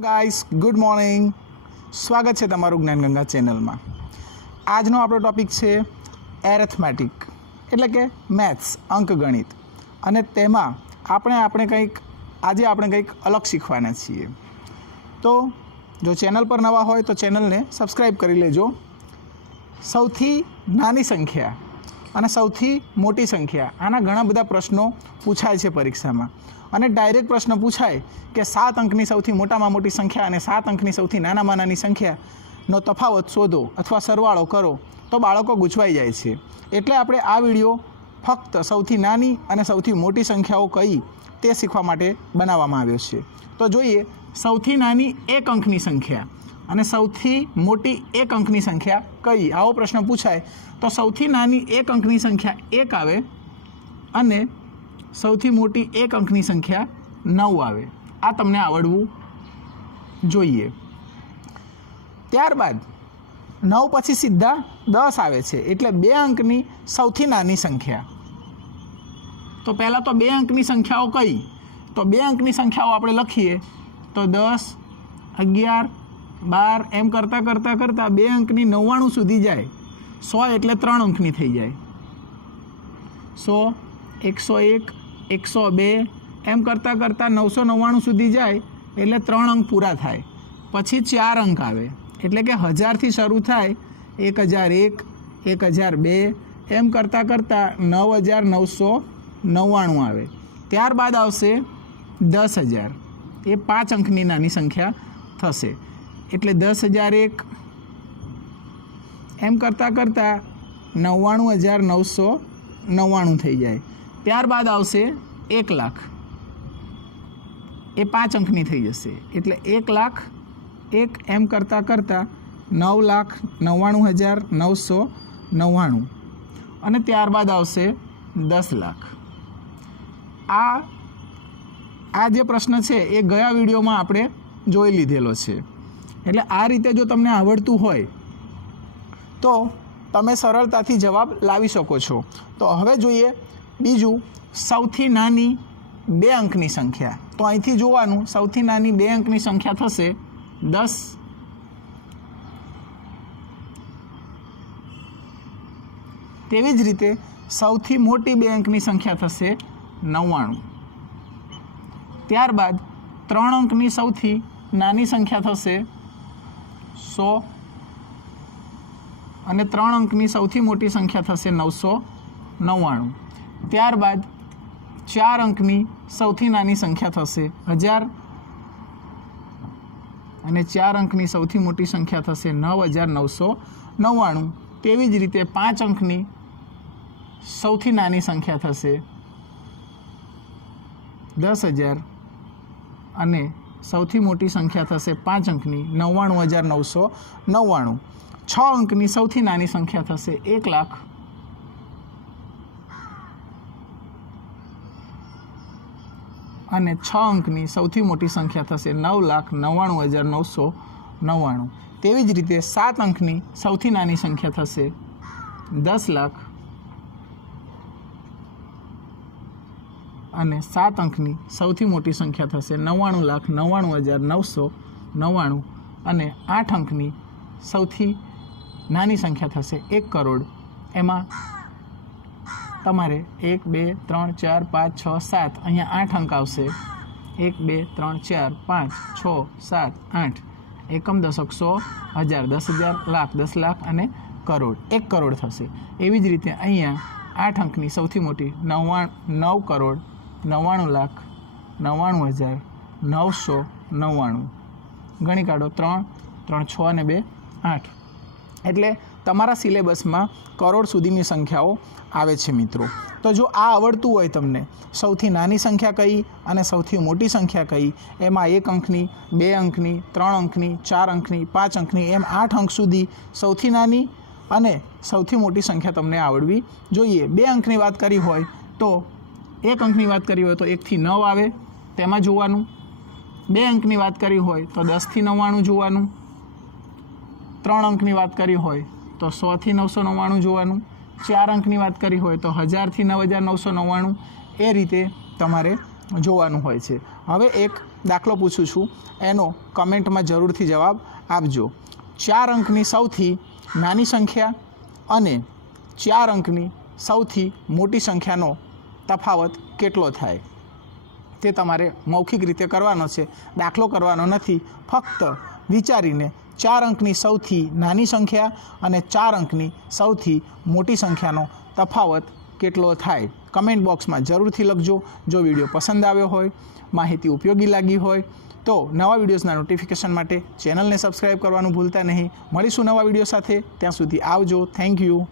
Guys good morning, સ્વાગત છે તમારું જ્ઞાનગંગા ચેનલમાં। આજનો આપણો ટૉપિક છે એરેથમેટિક એટલે કે મેથ્સ, અંકગણિત। અને તેમાં આપણે કંઈક અલગ શીખવાના છીએ। તો જો ચેનલ પર નવા હોય તો ચેનલને સબસ્ક્રાઈબ કરી લેજો। સૌથી નાની સંખ્યા અને સૌથી મોટી સંખ્યા, આના ઘણા બધા પ્રશ્નો પૂછાય છે પરીક્ષામાં। અને ડાયરેક્ટ પ્રશ્ન પૂછાય કે 7 અંકની સૌથી મોટામાં મોટી સંખ્યા અને 7 અંકની સૌથી નાનામાં નાની સંખ્યાનો તફાવત શોધો અથવા સરવાળો કરો તો બાળકો ગૂંચવાઈ જાય છે। એટલે આપણે આ વિડીયો ફક્ત સૌથી નાની અને સૌથી મોટી સંખ્યાઓ કઈ તે શીખવા માટે બનાવવામાં આવ્યો છે। તો જોઈએ, સૌથી નાની 1 અંકની સંખ્યા અને સૌથી મોટી 1 અંકની સંખ્યા કઈ? આવો પ્રશ્ન પૂછાય તો સૌથી નાની 1 અંકની સંખ્યા 1 આવે અને સૌથી મોટી 1 અંકની સંખ્યા 9 આવે। આ તમને આવડવું જોઈએ। ત્યારબાદ 9 પછી સીધા 10 આવે છે, એટલે 2 અંકની સૌથી નાની સંખ્યા। તો પહેલાં તો 2 અંકની સંખ્યાઓ કઈ? તો 2 અંકની સંખ્યાઓ આપણે લખીએ તો 10, 11, 12 એમ કરતાં 2 અંકની 99 સુધી જાય। 100 એટલે 3 અંકની થઈ જાય। 100, 101, 102 એમ કરતાં 999 સુધી જાય એટલે 3 અંક પૂરા થાય। પછી 4 અંક આવે, એટલે કે 1000થી શરૂ થાય 1001, 1002 એમ કરતાં 9999 આવે। ત્યારબાદ આવશે 10000, એ 5 અંકની નાની સંખ્યા થશે, એટલે 10001 એમ કરતાં 99999 થઈ જાય। ત્યારબાદ આવશે 1 લાખ, એ 5 અંકની થઈ જશે, એટલે 1 લાખ 1 એમ કરતાં 9,99,999 અને ત્યારબાદ આવશે 10 લાખ। આ જે પ્રશ્ન છે એ ગયા વિડીયોમાં આપણે જોઈ લીધેલો છે। એટલે આ રીતે જો તમને આવડતું હોય તો તમે સરળતાથી જવાબ લાવી શકો છો। તો હવે જોઈએ બીજું, સૌથી નાની 2 અંકની સંખ્યા। તો અહીંથી જોવાનું, સૌથી નાની 2 અંકની સંખ્યા થશે 10। તેવી જ રીતે સૌથી મોટી 2 અંકની સંખ્યા થશે 99। ત્યારબાદ 3 અંકની સૌથી નાની સંખ્યા થશે 100 અને 3 અંકની સૌથી મોટી સંખ્યા થશે 999। ત્યારબાદ 4 અંકની સૌથી નાની સંખ્યા થશે 1000 અને 4 અંકની સૌથી મોટી સંખ્યા થશે 9999। તેવી જ રીતે 5 અંકની સૌથી નાની સંખ્યા થશે 10000 અને સૌથી મોટી સંખ્યા થશે 5 અંકની 99999। 6 અંકની સૌથી નાની સંખ્યા થશે 1 લાખ અને 6 અંકની સૌથી મોટી સંખ્યા થશે 9,99,999। તેવી જ રીતે 7 અંકની સૌથી નાની સંખ્યા થશે 10 લાખ અને 7 અંકની સૌથી મોટી સંખ્યા થશે 99,99,999 અને 8 અંકની સૌથી નાની સંખ્યા થશે 1 કરોડ। એમાં તમારે 1, 2, 3, 4, 5, 6, 7 અહીંયા 8 અંક આવશે। 1, 2, 3, 4, 5, 6, 7, 8 એકમ, દશક, 100, 1000, 10,000, લાખ, 10 લાખ અને કરોડ, 1 કરોડ થશે। એવી જ રીતે અહીંયા 8 અંકની સૌથી મોટી 9,99,99,999 ગણી કાઢો, 3, 3, 6 અને 2, 8। એટલે તમારા સિલેબસમાં કરોડ સુધીની સંખ્યાઓ આવે છે મિત્રો। તો જો આ આવડતું હોય તમને, સૌથી નાની સંખ્યા કઈ અને સૌથી મોટી સંખ્યા કઈ, એમાં 1 અંકની, 2 અંકની, 3 અંકની, 4 અંકની, 5 અંકની એમ 8 અંક સુધી સૌથી નાની અને સૌથી મોટી સંખ્યા તમને આવડવી જોઈએ। 2 અંકની વાત કરી હોય તો 1 અંકની વાત કરી હોય તો 1 થી 9 આવે, તેમાં જોવાનું। 2 અંકની વાત કરી હોય તો 10 થી 99 જોવાનું। 3 અંકની વાત કરી હોય તો 100 થી 999 જોવાનું। 4 અંકની વાત કરી હોય તો 1000 થી 9999 એ રીતે તમારે જોવાનું હોય છે। હવે એક દાખલો પૂછું છું એનો કમેન્ટમાં જરૂરથી જવાબ આપજો. 4 અંકની સૌથી નાની સંખ્યા અને 4 અંકની સૌથી મોટી સંખ્યાનો તફાવત કેટલો થાય તે તમારે મૌખિક રીતે કરવાનો છે, દાખલો કરવાનો નથી. ફક્ત વિચારીને 4 અંકની સૌથી નાની સંખ્યા અને 4 અંકની સૌથી મોટી સંખ્યાનો તફાવત કેટલો થાય કમેન્ટ બોક્સમાં જરૂરથી લખજો. જો વિડીયો પસંદ આવ્યો હોય, માહિતી ઉપયોગી લાગી હોય તો નવા વિડીયોઝના નોટિફિકેશન માટે ચેનલને સબસ્ક્રાઈબ કરવાનું ભૂલતા નહીં. મળીશું નવા વિડીયો સાથે. ત્યાં સુધી આવજો. Thank you.